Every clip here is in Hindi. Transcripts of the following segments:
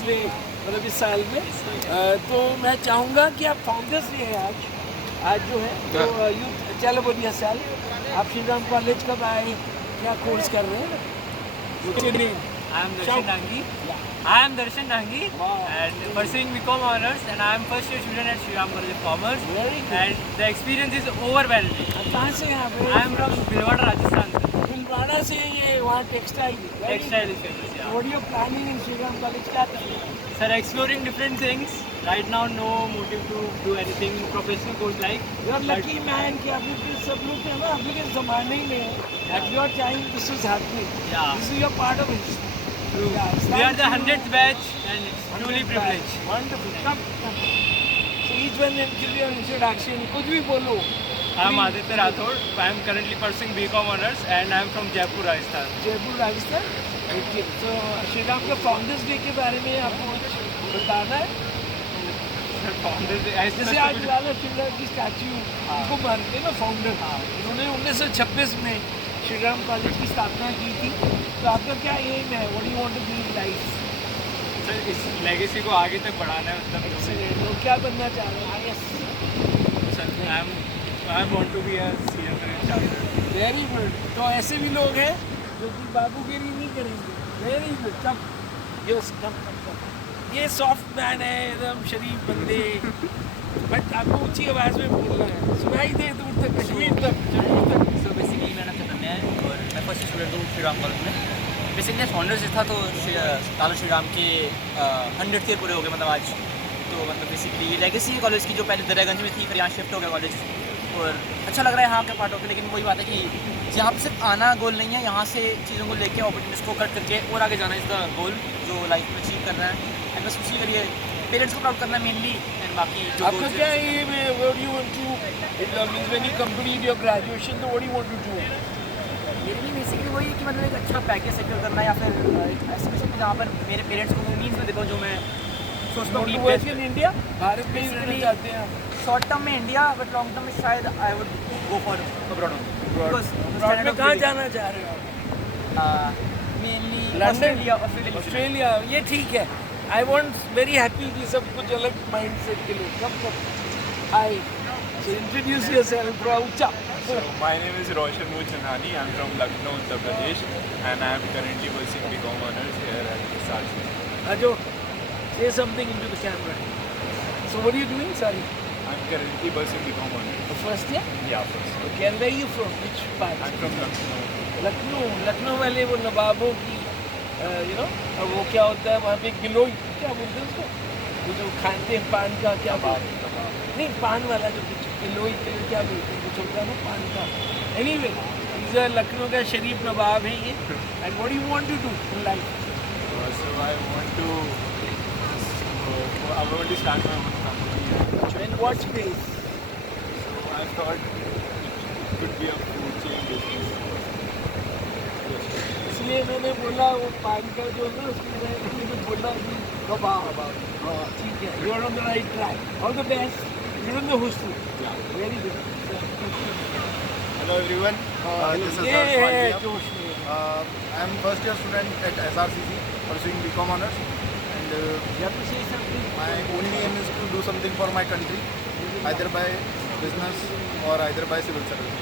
पिछले मतलब इस साल में। तो मैं चाहूँगा कि आप फाउंडर्स डे है आज जो है तो यूथ चलो बढ़िया साल। आप श्री राम कॉलेज कब आए, क्या कोर्स कर रहे हैं? I am Darshan Dangi. I am Darshan Dangi and pursuing BCom honors, and I am first year student at Shri Ram College of Commerce. Very good. And the experience is overwhelming. कहाँ से हैं आप? I am from Bhilwara, Rajasthan. Bhilwara से ये वहाँ textile. Textile is famous, yeah. What are you planning in Shri Ram College? क्या करें? Sir, exploring different things. Right now, no motive to do anything professional course like. You are lucky man कि अभी भी सब लोग हैं ना अभी के ज़माने में at your time this is happening. Yeah. This is your part of it. True. Yeah, We are the thank you. 100th batch and it's truly privileged. Wonderful. Come. So each one then give your introduction. कुछ भी बोलो. I am Aditya Rathod. I am currently pursuing BCom honors and I am from Jaipur, Rajasthan. Jaipur Rajasthan. Okay. So Shri Ram के फाउंडर्स डे के बारे में आपको कुछ बताना है? जैसे आज लाला श्रीराम की स्टैच्यू उनको मानते हैं ना फाउंडर। उन्होंने 1926 में श्री राम कॉलेज की स्थापना की थी। तो आपका क्या एम है? What do you want to be in life? Sir, इस लेगेसी को आगे तक बढ़ाना है, मतलब तो क्या बनना चाह रहे हैं? Sir I want to be a CFA chartered. Very good. तो ऐसे भी लोग हैं जो कि बाबूगिरी नहीं करेंगे। Very good. Come yes come. ये सॉफ्ट मैन है, एकदम शरीफ बंदे, बट आपको ऊंची आवाज़ में बोलना है, सुनाई दे दूर तक, कश्मीर तक, जम्मू तक। सो बेसिकली मेरा नाम चंदन है और मैं फर्स्ट स्टूडेंट हूँ श्री राम कॉलेज में। बेसिकली फाउंडर्स था तो लाला श्री राम के 100th ईयर पूरे हो गए मतलब आज। तो मतलब बेसिकली लेगेसी है कॉलेज की, जो पहले दरियागंज में थी फिर यहाँ शिफ्ट हो गया कॉलेज। और अच्छा लग रहा है यहाँ के पार्ट होकर, लेकिन वही बात है कि यहाँ पर सिर्फ आना गोल नहीं है, यहाँ से चीज़ों को लेके अपॉर्चुनिटीज़ को कट करके और आगे जाना इज़ द गोल जो लाइफ में अचीव करना है। एंड बस उसी करिए पेरेंट्स को प्राउड करना है मेनली। एंड बाकी जो आपका क्या एम है? What do you want to means when you complete your graduation, तो what do you want to do? ये भी बेसिकली वही है कि मतलब एक अच्छा पैकेज सिक्योर करना है या फिर ऐसे में जहाँ पर मेरे पेरेंट्स को वो मीन्स में देखो जो मैं सोचता हूँ to work in India, Bharat में ही रहना Basically, चाहते हैं आप? शॉर्ट टर्म में इंडिया बट लॉन्ग टर्म में शायद I would go for abroad Abroad में कहाँ जाना चाह रहे हो आप? Mainly London, Australia Australia. ये ठीक है। आई वॉन्ट वेरी हैप्पी कि सब कुछ अलग माइंड सेट के लोग कब हाय। सो इंट्रोड्यूस योरसेल्फ थोड़ा ऊंचा। So my name is Roshan Mujhanani. I'm from Lucknow, Uttar Pradesh, and I am currently pursuing BCom honors here at SRC. Ajo, say something into the camera. So what are you doing? Sorry. I'm currently pursuing BCom honors. The first year? Yeah, first. Okay, and where are you from? Which part? I'm from Lucknow. Lucknow वाले वो नवाबों की और वो क्या होता है वहाँ पे गिलोई, क्या बोलते हैं उसको, वो जो खाते हैं पान का, क्या बोलते हैं? नहीं, पान वाला जो कुछ गिलोई के क्या बोलते हैं, कुछ होता है ना पान का। एनीवे, लखनऊ का शरीफ नवाब है ये। And what do you want to do in life? So I want to start my own company. In what space? So I thought it could be a food chain business. इसलिए मैंने बोला वो पान का जो है ना उसमें मैंने बोला कि कबाब। ठीक है, you are on the right track. All the best. You don't know who to. Very good. Hello everyone, this is ये Harsh है Malviya. जोश में। I am first year student at SRCC pursuing BCom honors, and You have to say something. my only aim is to do something for my country, either by business or either by civil service,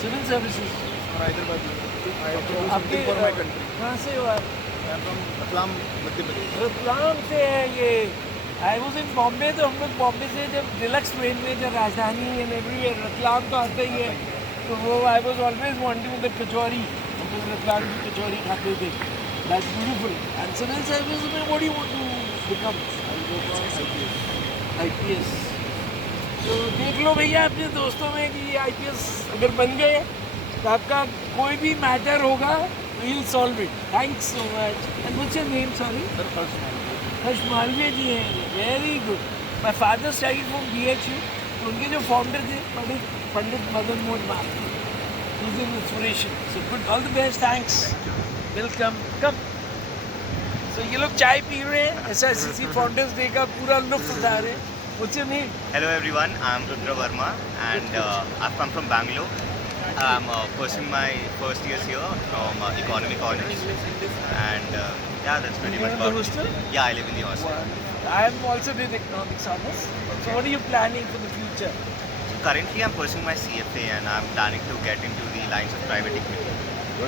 civil services. or either by business. I have to do आपके something for my country. कहाँ से हो आप? I am from Ratlam, Madhya Pradesh. Ratlam से है ये। आई वॉज इन बॉम्बे, तो हम लोग बॉम्बे से जब डिलक्स ट्रेन में जब राजधानी एंड एवरीवेयर रतलाम तो आता ही है, तो वो I was always wanting the kachori. हम लोग रतलाम की कचौरी खाते थे। That's beautiful. And civil service में what do you want to become? IPS। तो देख लो भैया अपने दोस्तों में कि IPS अगर बन गए तो आपका कोई भी मैटर होगा we'll solve it. Thanks so much. And what's your name? Sorry. हर्ष मालवीय जी हैं। Very good. My father studied from BHU। तो उनके जो फाउंडर थे Pandit Madan Mohan Malviya. He's an inspiration. So good. All the best. Thanks. Welcome. Come. So ये लोग चाय पी रहे हैं, SRCC फाउंडर्स डे का पूरा लुत्फ उठा रहे हैं। What's your name? Hello everyone, I am Rudra Verma and I come from Bangalore I'm pursuing my first years here from economic honors, and yeah, that's pretty You much live in the about hostel? it. Yeah, I live in the hostel. I'm also doing economics honors. So what are you planning for the future? Currently, I'm pursuing my CFA, and I'm planning to get into the lines of private equity.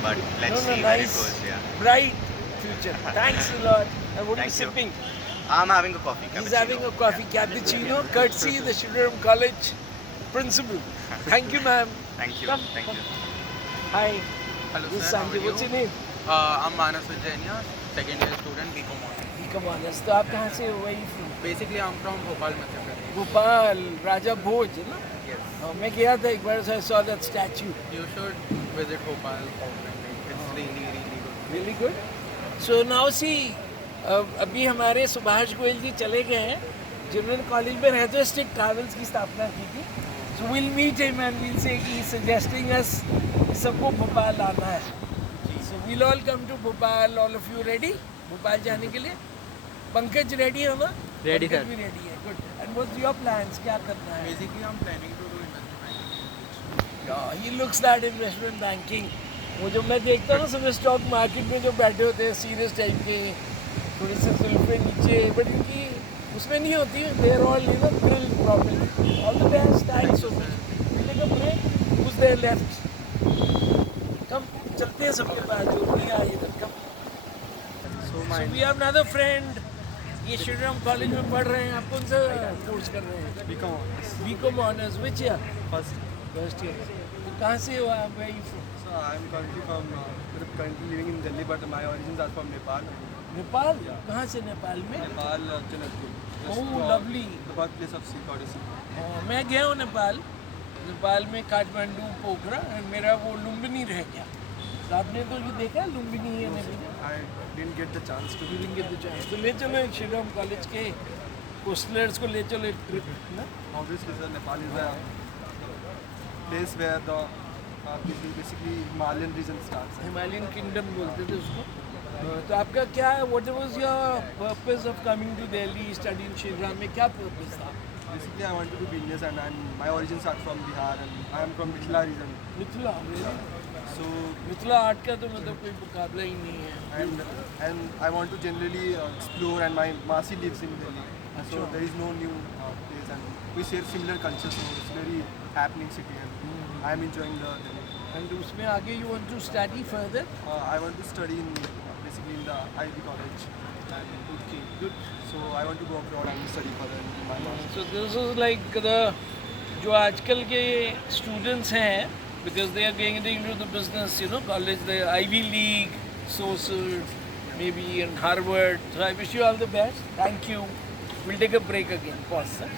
But let's see where it nice, goes. Yeah, bright future. Thanks a lot. And what are you Thank you. sipping? I'm having a coffee. He's cappuccino. having a coffee cappuccino, courtesy the Shriram College principal. Thank you, ma'am. Thank you. Come, Thank come. you. Hi. Hello This is sir, how are Sanjay. What's you? your name? I'm Manas Vijayania, second year student BCom Honors. Become honest. तो आप कहाँ से हो? Where are you from? Basically I'm from Bhopal, Madhya Pradesh. Bhopal, राजा भोज है ना? Yes. मैं गया था एक बार, so I saw that statue. You should visit Bhopal often. It's really good. Really good. So now see, अभी हमारे सुभाष गोयल जी चले गए हैं, जिन्होंने कॉलेज में रहते स्टिक ट्रैवल्स की स्थापना की थी. So we'll meet him and we'll say कि he's suggesting us कि सबको भोपाल आना है. So we'll all come to Bhopal. All of you ready? Bhopal जाने के लिए? पंकज ready है ना? Ready, Pankaj sir. भी ready है. Good. And what's your plans? क्या करना है? Basically I'm planning to do investment banking. Yeah, he looks that investment banking. वो जो मैं देखता हूँ ना सब स्टॉक मार्केट में जो बैठे होते हैं सीरियस टाइप के, थोड़े से जुल्फे नीचे, बट इनकी उसमें नहीं होती. They are all you know grill properly. All the best. Thanks so much. Take a break. Who's there left? Come चलते हैं सबके पास जो नहीं आए इधर. कम. So So we have another friend. ये श्रीराम कॉलेज में पढ़ रहे हैं. आप कौन सा कोर्स कर रहे हैं? BCom Honors. BCom honours. Which year? First. First year. तो कहाँ से हो आप? Where you from? So I'm currently living in Delhi, but my origins are from Nepal. Nepal. कहाँ से नेपाल में? Nepal, Janakpur. Oh, lovely. The birthplace of Sikh Odyssey. मैं गया हूँ नेपाल. नेपाल में काठमांडू, पोखरा, और मेरा वो लुम्बिनी रह गया. तो आपने तो ये देखा लुम्बिनी है नहीं? I didn't get the chance to. You didn't get the chance. तो ले चलो श्रीराम कॉलेज के कोस्टलर्स को ले चलो एक ट्रिप ना. Obviously, sir, Nepal is a place where the basically Himalayan region starts. Himalayan kingdom बोलते थे उसको. तो आपका क्या है? What was your purpose of coming to Delhi study in Shriram में? क्या पर्पस था? Basically, I want to do business, and my origins are from Bihar, and I am from Mithila region. Mithila. So, Mithila art का तो मतलब कोई मुकाबला ही नहीं है. and I want to generally explore, and my Masi lives in Delhi, so there is no new place, and we share similar culture, so it's very happening city, and I am enjoying the Delhi. And उसमें आगे you want to study further? I want to study in basically in the IB college, and Okay, good. so I want to go abroad and study further in my master's. So this is like the जो आजकल के students हैं, because they are getting into the business, you know, college, the Ivy League, social, maybe in Harvard. So I wish you all the best. Thank you. We'll take a break again. Pause, sir.